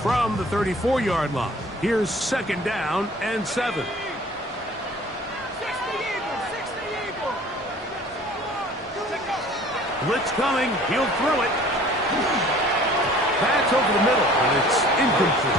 From the 34-yard line, here's 2nd down and 7. Blitz coming, he'll throw it. That's over the middle, and it's incomplete.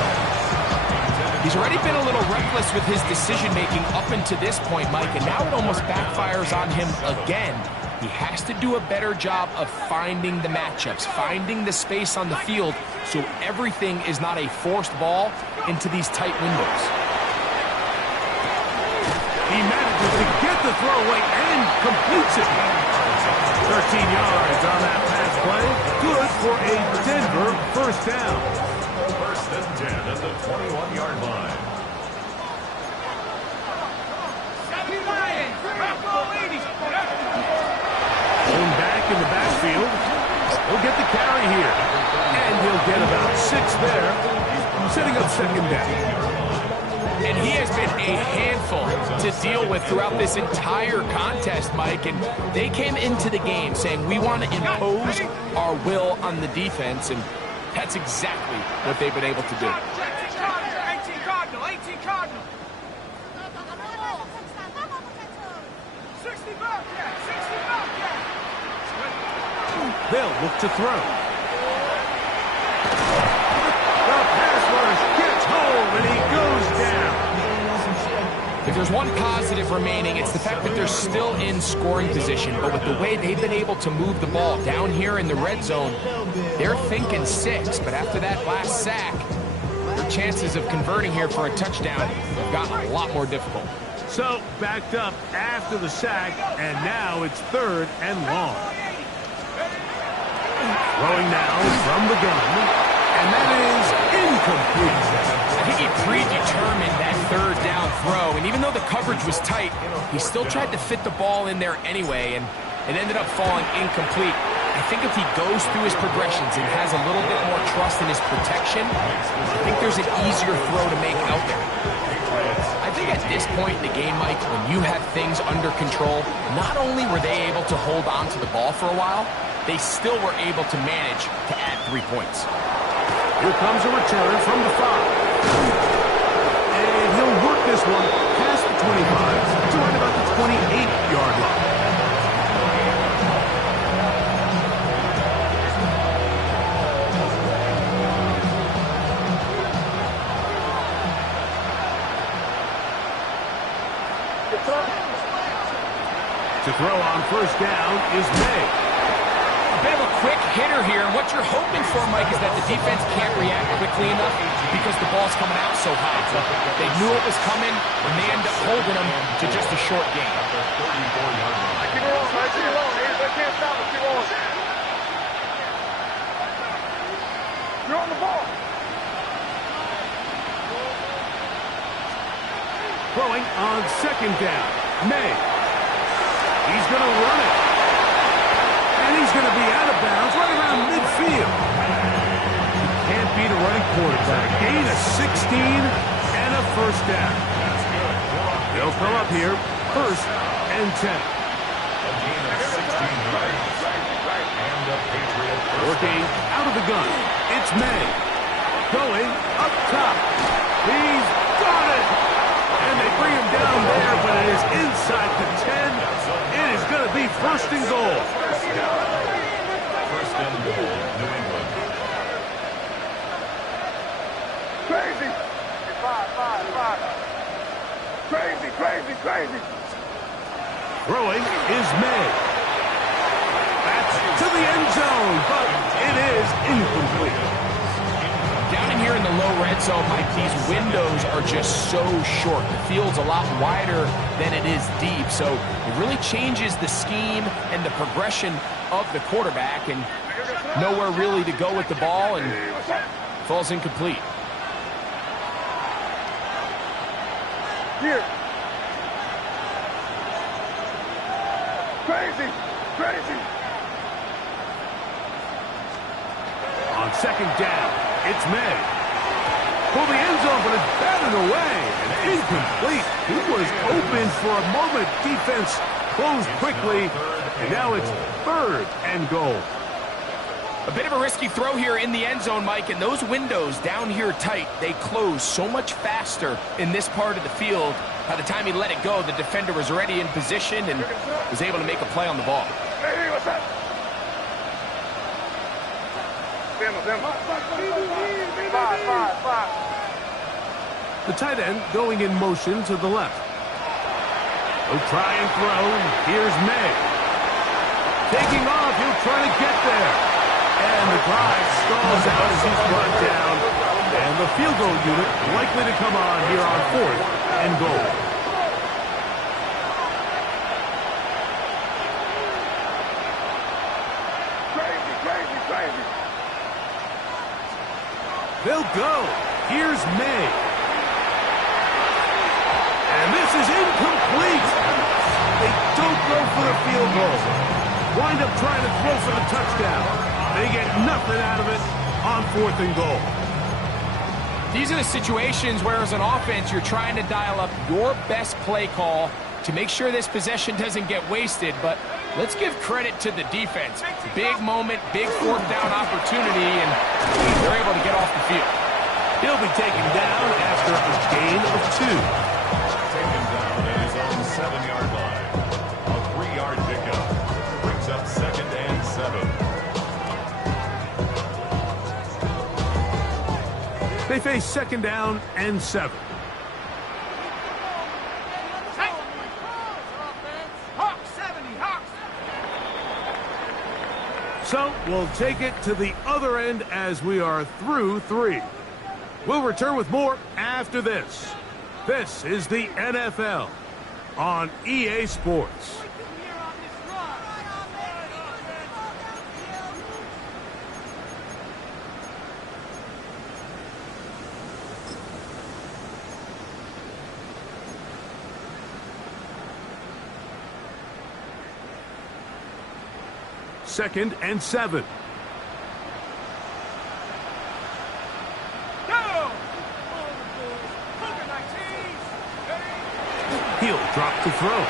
He's already been a little reckless with his decision-making up until this point, Mike, and now it almost backfires on him again. He has to do a better job of finding the matchups, finding the space on the field, so everything is not a forced ball into these tight windows. He manages to get the throw away and completes it. 13 yards on that pass play. Good for a Denver 1st down. 1st and 10 at the 21-yard line. Going back in the backfield. He'll get the carry here. And he'll get about 6 there. Setting up 2nd down. And he has been a handful to deal with throughout this entire contest, Mike. And they came into the game saying, we want to impose our will on the defense. And that's exactly what they've been able to do. 18 Cardinal. 60 Bobcat. They'll look to throw. The pass rush gets home, and he goes down. If there's there's one positive remaining. It's the fact that they're still in scoring position. But with the way they've been able to move the ball down here in the red zone, they're thinking 6. But after that last sack, their chances of converting here for a touchdown have gotten a lot more difficult. So, backed up after the sack, and now it's 3rd and long. Throwing now from the gun, and that is incomplete. I think he predetermined that 3rd down throw, and even though the coverage was tight, he still tried to fit the ball in there anyway, and it ended up falling incomplete. I think if he goes through his progressions and has a little bit more trust in his protection, I think there's an easier throw to make out there. I think at this point in the game, Mike, when you have things under control, not only were they able to hold on to the ball for a while, they still were able to manage to add 3 points. Here comes a return from the 5. And he'll work this one past the 25 to right about the 28-yard line. To throw on 1st down is May. A bit of a quick hitter here, and what you're hoping for, Mike, is that the defense can't react quickly enough because the ball's coming out so high. They knew it was coming, and they end up holding them to just a short gain. Keep it rolling, man. Keep it rolling. They can't stop us. Keep rolling. You're on the ball. Throwing on 2nd down. May. He's going to run it. And he's going to be out of bounds right around midfield. You can't beat a running quarterback. Gain of 16 and a 1st down. They'll come up here 1st and 10. Working out of the gun. It's May. Going up top. He's got it. And they bring him down there, but it is inside the 10. It is going to be 1st and goal. 1st and goal, New England. Crazy. 5. Crazy, crazy, crazy. Throwing is May. That's to the end zone, but it is incomplete. Down in here in the low red zone, Mike, these windows are just so short. The field's a lot wider than it is deep, so it really changes the scheme and the progression of the quarterback, and nowhere really to go with the ball, and falls incomplete. Here. Crazy, crazy. On 2nd down, it's May. For the end zone, but it's batted away and incomplete. He was open for a moment. Defense closed quickly, and now it's 3rd and goal. A bit of a risky throw here in the end zone, Mike, and those windows down here tight, they close so much faster in this part of the field. By the time he let it go, the defender was already in position and was able to make a play on the ball. Hey, what's up? Five. The tight end going in motion to the left. He'll try and throw. Here's May. Taking off, he'll try to get there. And the drive stalls out as he's brought down. And the field goal unit likely to come on here on 4th and goal. Crazy. They'll go. Here's May. And this is incomplete. They don't go for the field goal. Wind up trying to throw for the touchdown. They get nothing out of it on 4th and goal. These are the situations where, as an offense, you're trying to dial up your best play call to make sure this possession doesn't get wasted. But let's give credit to the defense. Big moment, big 4th down opportunity, and they're able to get off the field. He'll be taken down after a gain of 2. Taken down at his own 7-yard line. A 3-yard pickup. Brings up 2nd and 7. They face 2nd down and 7. So we'll take it to the other end as we are through 3. We'll return with more after this. This is the NFL on EA Sports. Second and 7. He'll drop to throw.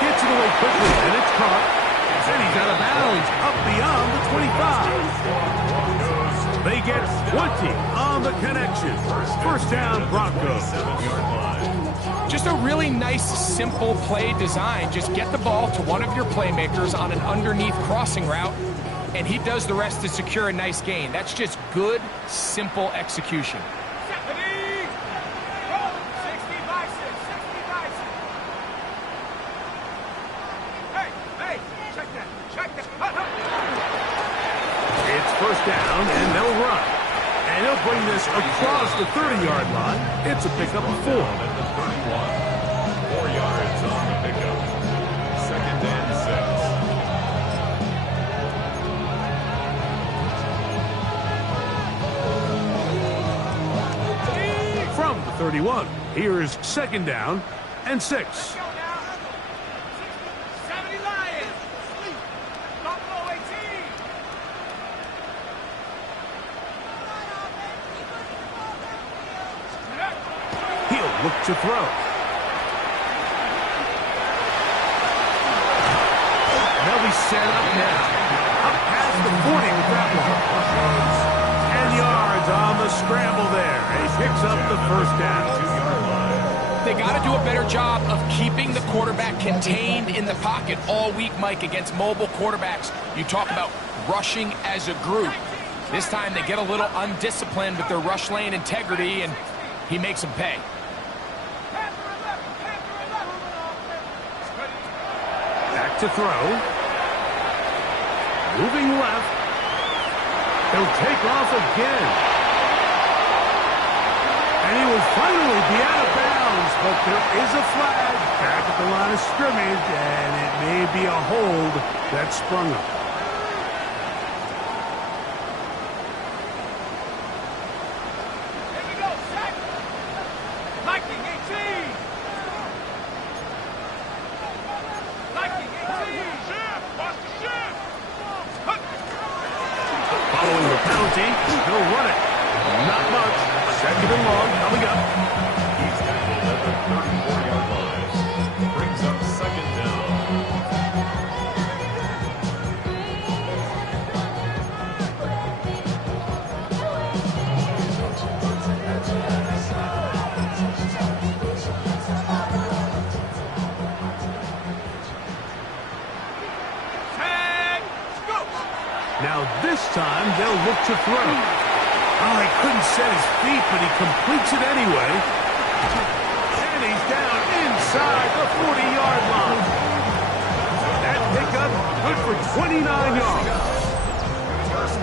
Gets it away quickly, and it's caught. And he's out of bounds, up beyond the 25. They get 20 on the connection. First down, Broncos. Just a really nice, simple play design. Just get the ball to one of your playmakers on an underneath crossing route, and he does the rest to secure a nice gain. That's just good, simple execution. It's first down, and they'll run. And he'll bring this across the 30-yard line. It's a pickup of 4. 4 yards on the pickup. Second and 6. From the 31, here's second down and 6. Look to throw. They'll be set up now. Up past the 40 with that one. 10 yards on the scramble there. And he picks up the first down. They got to do a better job of keeping the quarterback contained in the pocket all week, Mike, against mobile quarterbacks. You talk about rushing as a group. This time they get a little undisciplined with their rush lane integrity, and he makes them pay. To throw. Moving left. He'll take off again. And he will finally be out of bounds, but there is a flag back at the line of scrimmage, and it may be a hold that sprung up. He'll run it. Not much. Second and long coming up. He's tackled at the 34-yard line. Brings up second down. Now this time they'll look to throw. Oh, he couldn't set his feet, but he completes it anyway. And he's down inside the 40-yard line. That pickup good for 29 yards.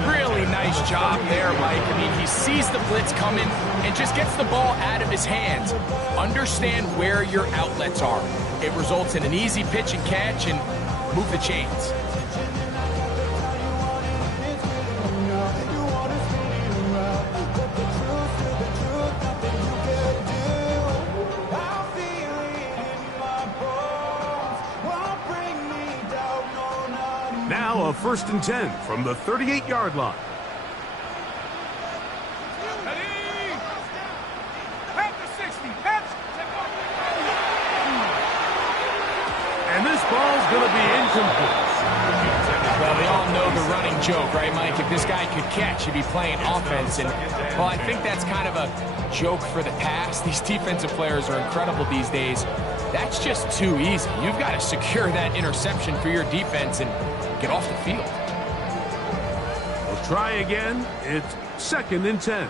Really nice job there, Mike. I mean, he sees the blitz coming and just gets the ball out of his hands. Understand where your outlets are. It results in an easy pitch and catch and move the chains. Now a first and 10 from the 38-yard line. And this ball's going to be incomplete. Well, we all know the running joke, right, Mike? If this guy could catch, he'd be playing offense. And, well, I think that's kind of a joke for the past. These defensive players are incredible these days. That's just too easy. You've got to secure that interception for your defense and get off the field. We'll try again. It's second and 10.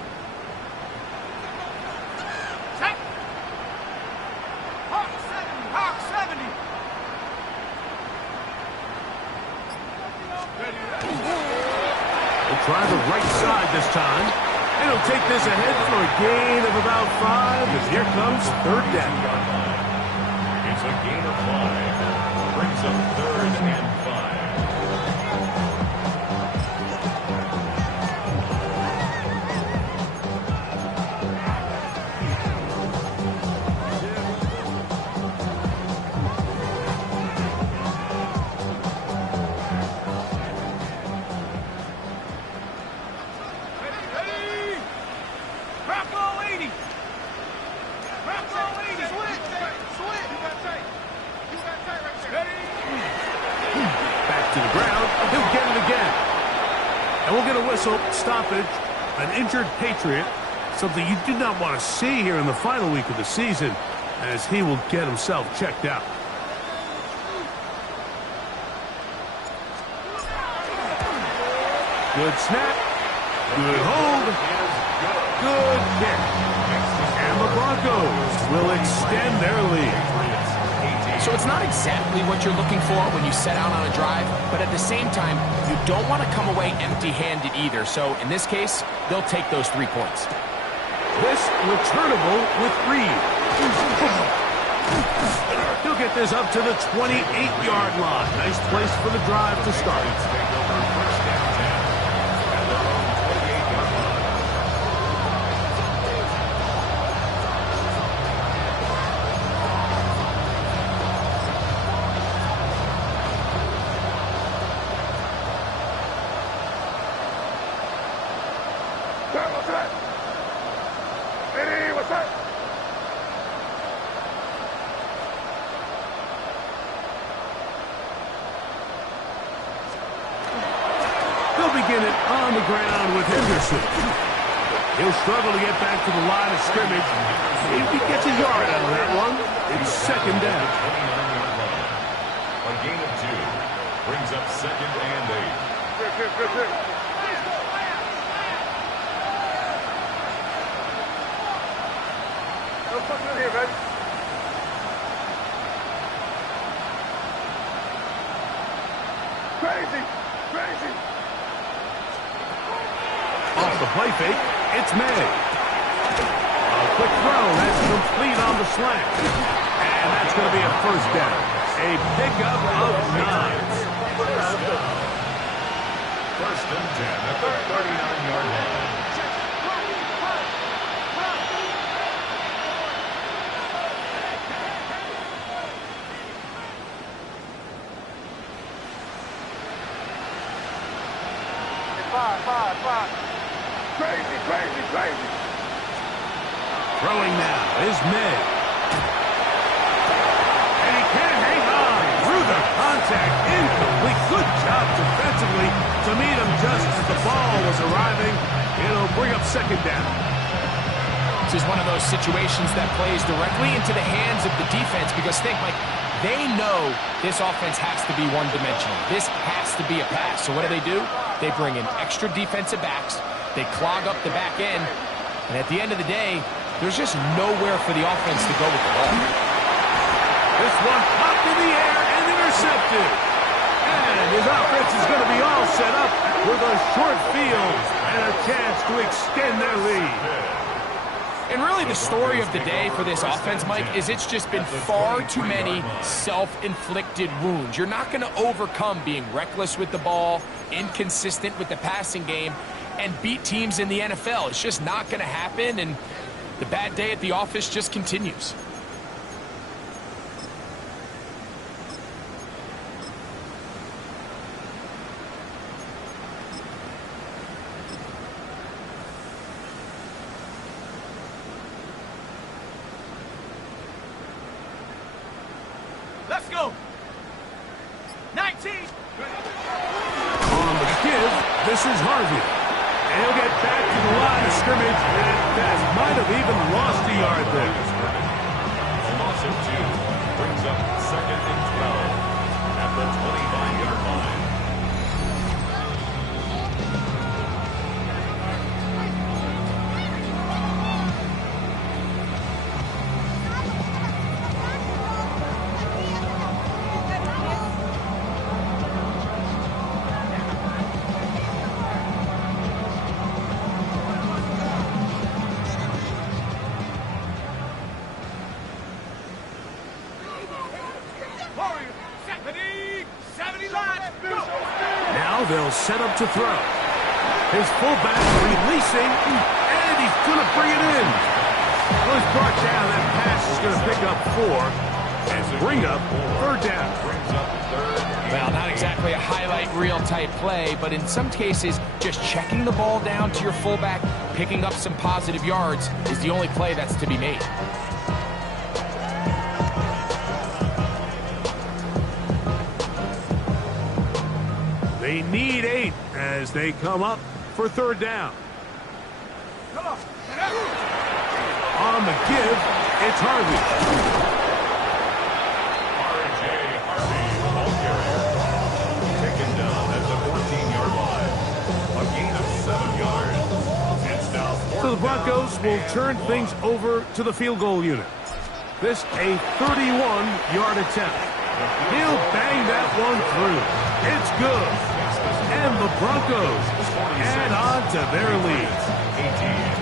inside this time. And he'll take this ahead for a gain of about 5. And here comes third down. It's a gain of 5. Brings up third and 5. To the ground, he'll get it again. And we'll get a whistle, stoppage, an injured Patriot, something you do not want to see here in the final week of the season, as he will get himself checked out. Good snap, good hold, good kick. And the Broncos will extend their lead. So it's not exactly what you're looking for when you set out on a drive, but at the same time, you don't want to come away empty-handed either. So in this case, they'll take those 3 points. This returnable with Reed. He'll get this up to the 28-yard line. Nice place for the drive to start. Begin it on the ground with Henderson. He'll struggle to get back to the line of scrimmage. If he gets a yard out of that one, it's second down. A gain of 2 brings up second and 8. Good. No fucking in here, baby. Crazy. Off the play fake, it's May. A quick throw, that's complete on the slant. And that's going to be a first down. A pickup of 9. First and 10 at the 39-yard line. Five. Crazy. Throwing now is May. And he can't hang on through the contact. Incomplete. Good job defensively to meet him just as the ball was arriving. It'll bring up second down. This is one of those situations that plays directly into the hands of the defense because think, like, they know this offense has to be one-dimensional. This has to be a pass. So what do? They bring in extra defensive backs. They clog up the back end. And at the end of the day, there's just nowhere for the offense to go with the ball. This one popped in the air and intercepted. And his offense is going to be all set up with a short field and a chance to extend their lead. And really the story of the day for this offense, Mike, is it's just been far too many self-inflicted wounds. You're not going to overcome being reckless with the ball, inconsistent with the passing game, and beat teams in the NFL. It's just not going to happen, and the bad day at the office just continues. Let's go. 19. On the give, this is Harvey. And he'll get back to the line of scrimmage, and that might have even lost a yard there. A loss of 2 brings up second and 12 at the 25-yard line. set up to throw. His fullback releasing, and he's going to bring it in. Well, he's brought down. That pass is going to pick up 4 and bring up 3rd down. Well, not exactly a highlight reel type play, but in some cases, just checking the ball down to your fullback, picking up some positive yards is the only play that's to be made. They need 8 as they come up for 3rd down. On the give, it's Harvey. R.J. Harvey, ball carrier. Taken down at the 14-yard line. A gain of 7 yards. It's now 4th So the Broncos will turn things over to the field goal unit. This a 31-yard attempt. He'll bang that one through. It's good. And the Broncos add on to their lead.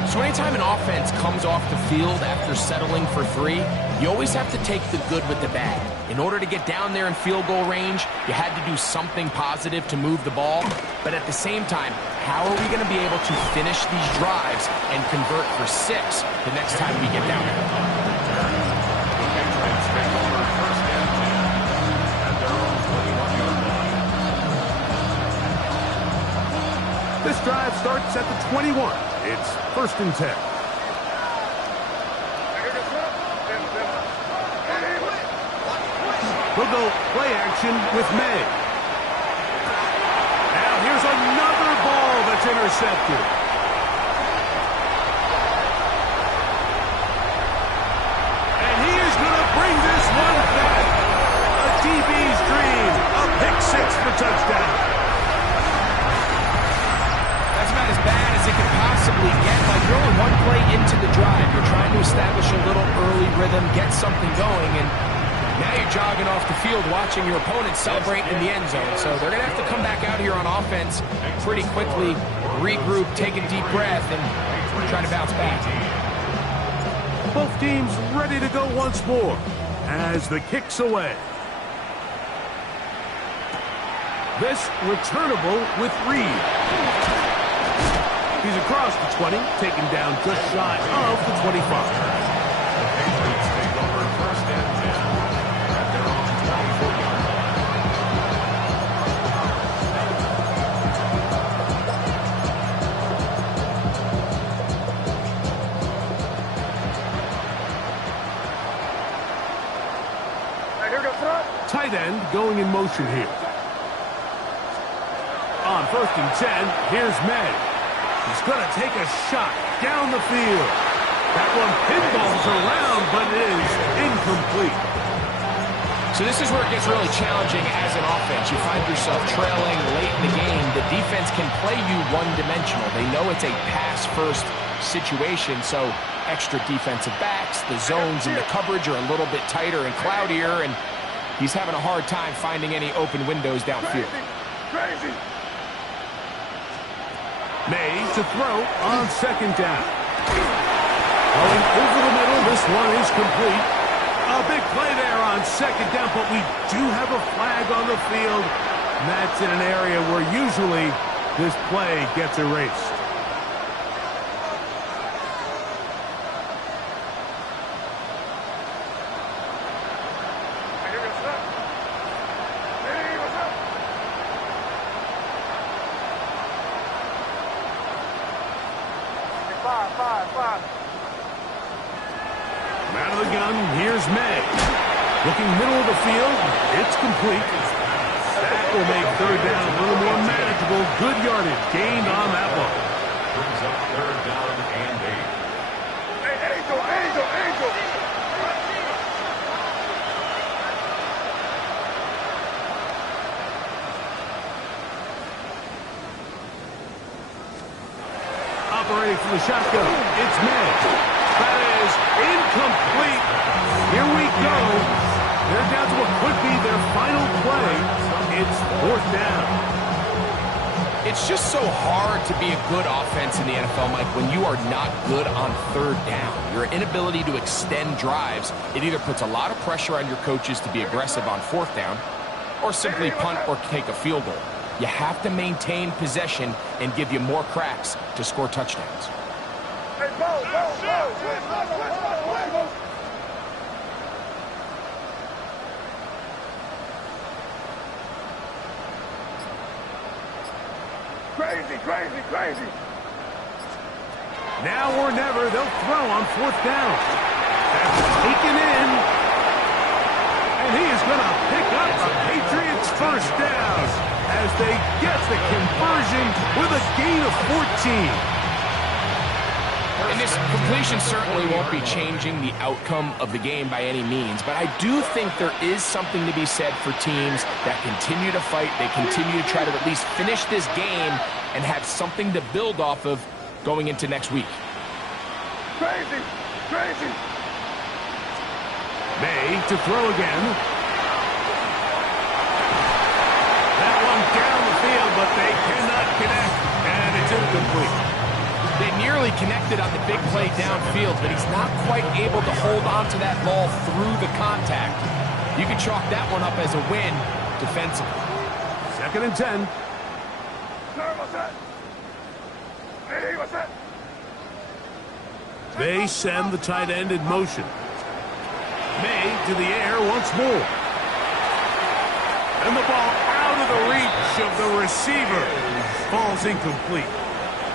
So anytime an offense comes off the field after settling for 3, you always have to take the good with the bad. In order to get down there in field goal range, you had to do something positive to move the ball. But at the same time, how are we going to be able to finish these drives and convert for 6 the next time we get down there? This drive starts at the 21. It's 1st and 10. We'll go play action with May. Now here's another ball that's intercepted. And he is going to bring this one back. A DB's dream. A pick 6 for touchdown. That's about as bad as it could possibly get. Like, you're only one play into the drive. You're trying to establish a little early rhythm, get something going, and now you're jogging off the field watching your opponent celebrate in the end zone. So they're going to have to come back out here on offense pretty quickly, regroup, take a deep breath, and try to bounce back. Both teams ready to go once more as the kick's away. This returnable with Reed. He's across the 20, taken down just shy of the 25. The Patriots take over 1st and 10 at their own 24-yard line. Tight end going in motion here. On 1st and 10, here's May. He's going to take a shot down the field. That one pinballs around, but it is incomplete. So this is where it gets really challenging as an offense. You find yourself trailing late in the game. The defense can play you one-dimensional. They know it's a pass-first situation, so extra defensive backs, the zones and the coverage are a little bit tighter and cloudier, and he's having a hard time finding any open windows downfield. Crazy. May to throw on 2nd down. Going over the middle, this one is complete. A big play there on 2nd down, but we do have a flag on the field. And that's in an area where usually this play gets erased. Out of the gun, here's May. Looking middle of the field, it's complete. That will make 3rd down a little more manageable. Good yardage gained on that one. Brings up 3rd down and 8. Hey, Angel. Operating from the shotgun, it's May. That is incomplete. Here we go. They're down to what could be their final play. It's 4th down. It's just so hard to be a good offense in the NFL, Mike, when you are not good on 3rd down. Your inability to extend drives, it either puts a lot of pressure on your coaches to be aggressive on 4th down or simply punt or take a field goal. You have to maintain possession and give you more cracks to score touchdowns. Hey, Bo. Crazy. Now or never, they'll throw on 4th down. That's taken in. And he is going to pick up a Patriots first down as they get the conversion with a gain of 14. And this completion certainly won't be changing the outcome of the game by any means, but I do think there is something to be said for teams that continue to fight, they continue to try to at least finish this game and have something to build off of going into next week. Crazy. May to throw again. That one down the field, but they cannot connect, and it's incomplete. They nearly connected on the big play downfield, but he's not quite able to hold on to that ball through the contact. You can chalk that one up as a win defensively. 2nd and 10. They send the tight end in motion. May to the air once more. And the ball out of the reach of the receiver. Falls incomplete.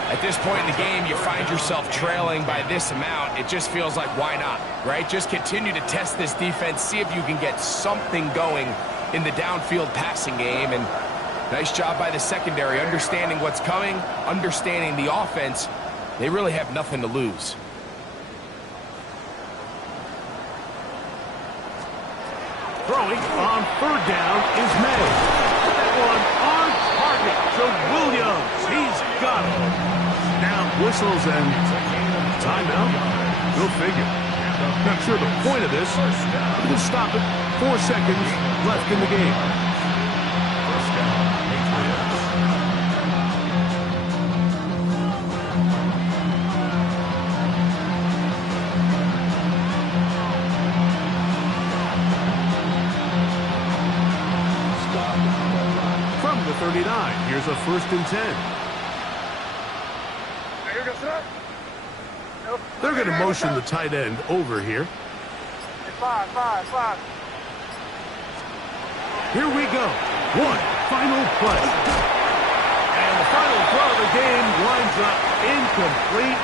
At this point in the game, you find yourself trailing by this amount. It just feels like, why not, right? Just continue to test this defense, see if you can get something going in the downfield passing game. And nice job by the secondary, understanding what's coming, understanding the offense. They really have nothing to lose. Throwing on 3rd down is May. That one on target to Williams. He's got it. Now whistles and timeout. Go figure. Not sure the point of this. We'll stop it. 4 seconds left in the game. First down, Patriots. From the 39, here's a 1st and 10. They're going to motion the tight end over here. Five. Here we go. One final play. And the final throw of the game winds up incomplete.